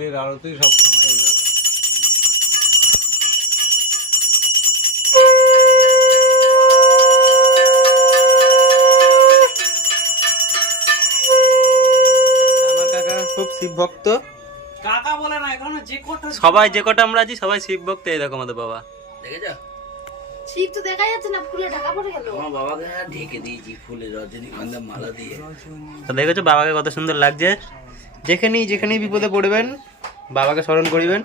শিবের আরতি সবসময় এইভাবে আমার কাকা খুব শিব ভক্ত। কাকা বলে না এখন যে কটা সবাই যে কটা আমরা আছি সবাই শিব ভক্ত এই দেখো আমাদের বাবা। দেখেছ? শিব তো দেখা যাচ্ছে না ফুলে ঢাকা পড়ে গেল। আমার বাবাকে ঢেকে দিয়েছি ফুলের রজনীগন্ধা মালা দিয়ে। তো দেখেছ বাবাকে কত সুন্দর লাগছে? যেখানেই যেখানেই বিপদে পড়বেন বাবাকে স্মরণ করিবেন।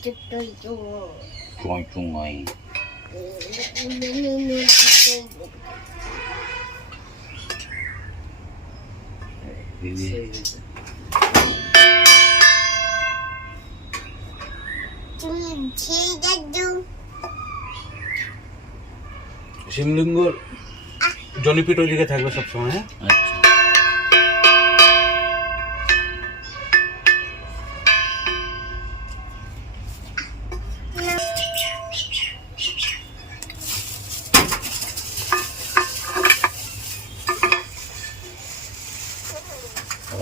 Veneno tutuyo. চুঁই চুঁই Veneno tutuyo. তুমি ছেড়ে দাদু শিবলিঙ্গর জনিপিট ওইদিকে থাকবে সবসময় হ্যাঁ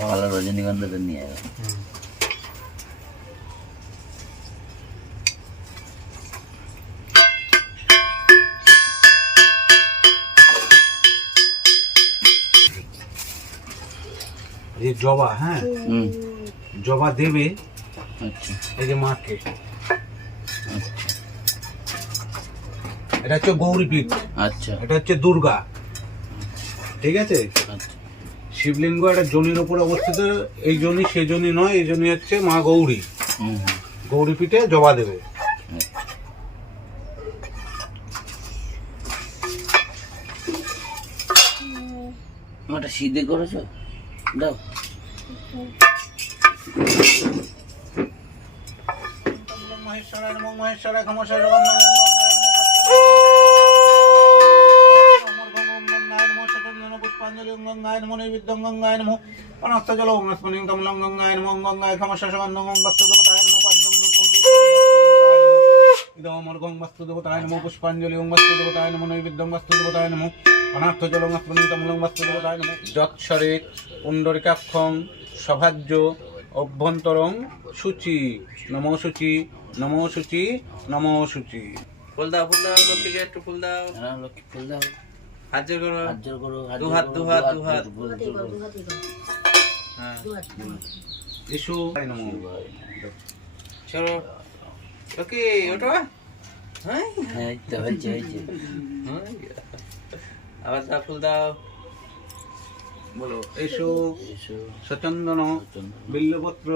ভালো রজনীগন্ধাটা নিয়ে আয়। এই যে জবা হ্যাঁ জবা দেবে এই যে মাকে এটা হচ্ছে গৌরীপীঠ আচ্ছা এটা হচ্ছে দুর্গা ঠিক আছে? আচ্ছা শিবলিঙ্গ একটা জনির উপরে অবস্থিত। এই জনি সেই জনি নয় এই জনি হচ্ছে মা গৌরী। গৌরী পিঠে জবা দেবে। আমারটা সিদ্ধে করেছ? দাও। মহেশ্বরায় নমঃ মহেশ্বরায়। গঙ্গায় নমো নৈবেদ্যং গঙ্গায় নমো। অনস্ত জল অস্মনিং কমলং গঙ্গায় নমো গঙ্গায় ক্ষমসা সগন্ধং বস্তু দেবতায় নমো পদ্মং রূপং ইদম অমর্গং বস্তু পুষ্পাঞ্জলি ওং নমো নৈবেদ্যং অনার্থ জলং অস্মনিং কমলং বস্তু দেবতায় নমো। যৎসরে পুণ্ডরিকাক্ষং সভাজ্য অভ্যন্তরং সূচি নমো সূচি নমো সূচি নমো সূচি। ফুল দাও ফুল দাও লক্ষ্মীকে একটু ফুল দাও। লক্ষ্মী ফুল দাও। হাত জোর করো। হাত জোর করো দু হাত, দু হাত, দু হাত। হ্যাঁ। ইসু। চলো। হ্যাঁ। হ্যাঁ তো আবার দাও ফুল দাও। বলো এসো এসো সচন্দন বিল্লপত্র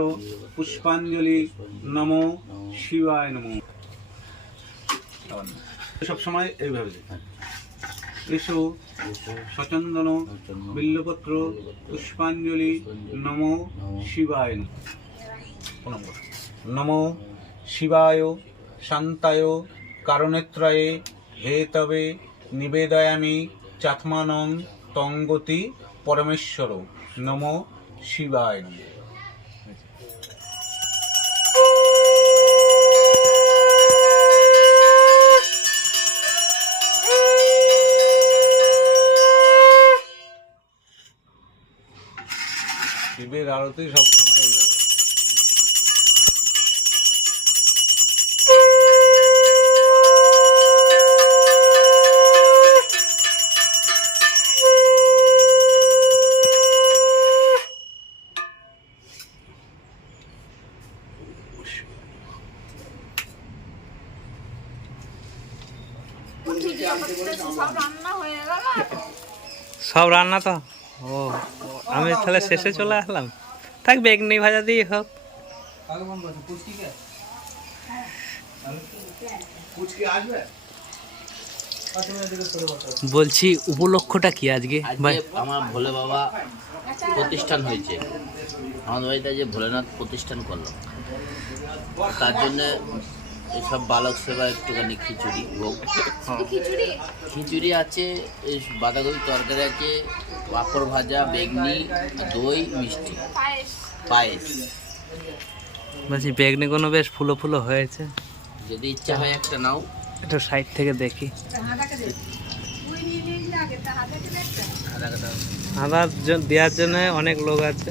পুষ্পাঞ্জলি নমো। শিবায় নমো। সব সময় এইভাবে। এসো সচন্দন বিল্লপত্র পুষ্পাঞ্জলি নমো শিবায়। নমো। শিবায় শান্তায় কারণেত্রায়ে হে তবে নিবেদয়ামি চাত্মানং তঙ্গতি পরমেশ্বর। নমো শিবায় শিবের আরতি সবসময় এইভাবে সব রান্না তো? ও আমি তাহলে শেষে চলে আসলাম। থাক বেগনি ভাজা দিয়ে হোক। বলছি উপলক্ষটা কি আজকে? আমার ভোলে বাবা প্রতিষ্ঠান হয়েছে। আমাদের বাড়িতে যে ভোলেনাথ প্রতিষ্ঠান করল। তার জন্য এসব বালক সেবা একটুখানি খিচুড়ি ভোগ। খিচুড়ি? আছে এই বাঁধাকপি তরকারি আছে পাঁপড় ভাজা বেগনি দই মিষ্টি। পায়েস। বলছি বেগনি কোনো বেশ ফুলো ফুলো হয়েছে? যদি ইচ্ছা হয় একটা নাও। একটু সাইড থেকে দেখি। আদা দেওয়ার জন্য অনেক লোক আছে।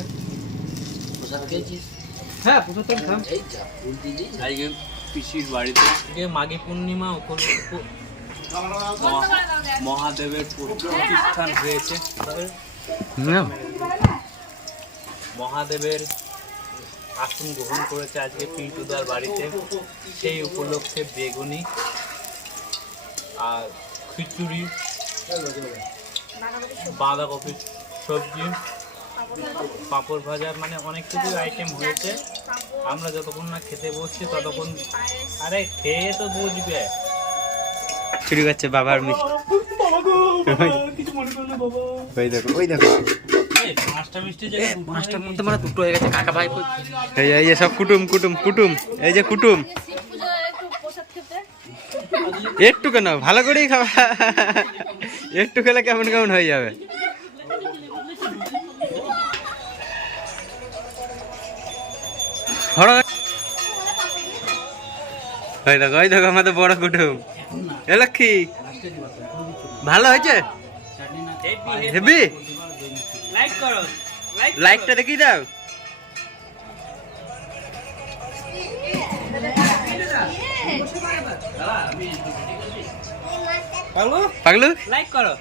হ্যাঁ যা পিসির বাড়িতে। আজকে মাঘী পূর্ণিমা উপলক্ষ মহাদেবের প্রতিষ্ঠান হয়েছে। মহাদেবের আসন গ্রহণ করেছে আজকে পিন্টুদার বাড়িতে। সেই উপলক্ষে বেগুনি আর খিচুড়ি বাঁধাকপির সবজি পাঁপড় ভাজা মানে অনেক কিছু আইটেম হয়েছে। আমরা যতক্ষণ না খেতে বসছি ততক্ষণ আরে খেয়ে তো বুঝবে চুরি করছে বাবার মিষ্টি। ওই দেখো ওই দেখো। মিষ্টি পাঁচটার মধ্যে মানে দুটো হয়ে গেছে কাকা ভাই এই যে- এই যে সব কুটুম কুটুম কুটুম এই যে কুটুম। একটু কেন ভালো করেই খাওয়া একটু খেলে কেমন কেমন হয়ে যাবে। হড়। ওই দেখো ওই দেখো আমাদের বড় কুটুম। এ লক্ষ্মী ভালো হয়েছে? হেবি? লাইক করো। লাইক লাইকটা দেখিয়ে দাও পাগলু লাইক করো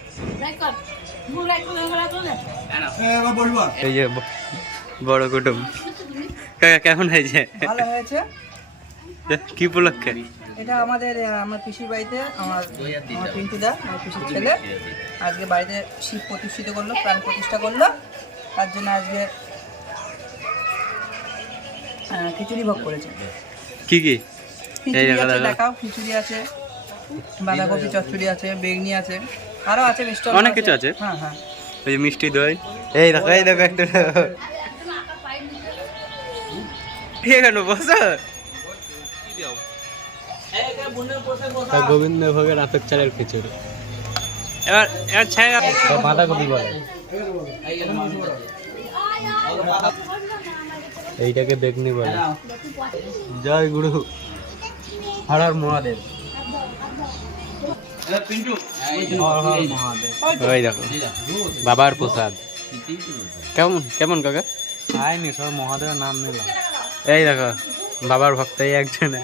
এই যে বড় কুটুম। কাকা কেমন হয়েছে? ভালো হয়েছে। কি উপলক্ষে? এটা আমাদের আমার পিসির বাড়িতে আমার আমার পিন্টুদা আমার পিসির ছেলে। আজকে বাড়িতে শিব প্রতিষ্ঠিত করল প্রাণ প্রতিষ্ঠা করল। তার জন্য আজকে খিচুড়ি ভোগ করেছে। কি কি? দেখাও খিচুড়ি আছে বাঁধাকপি চচ্চড়ি আছে বেগনি আছে আরও আছে মিষ্টি অনেক কিছু আছে? হ্যাঁ হ্যাঁ। ওই মিষ্টি দই। এই দেখো এই দেখো একটা। কেন বসো গোবিন্দ ভোগের আপেক চালের খিচুড়ি। এবার এবার ছেড়ে বাঁধাকপি বলে। এইটাকে বেগনি বলে। জয় গুরু। হর হর মহাদেব। হর হর মহাদেব ওই দেখো বাবার প্রসাদ। কেমন কেমন কাকা? খাইনি সব মহাদেবের নাম নিলাম। এই দেখো বাবার ভক্ত এই একজনে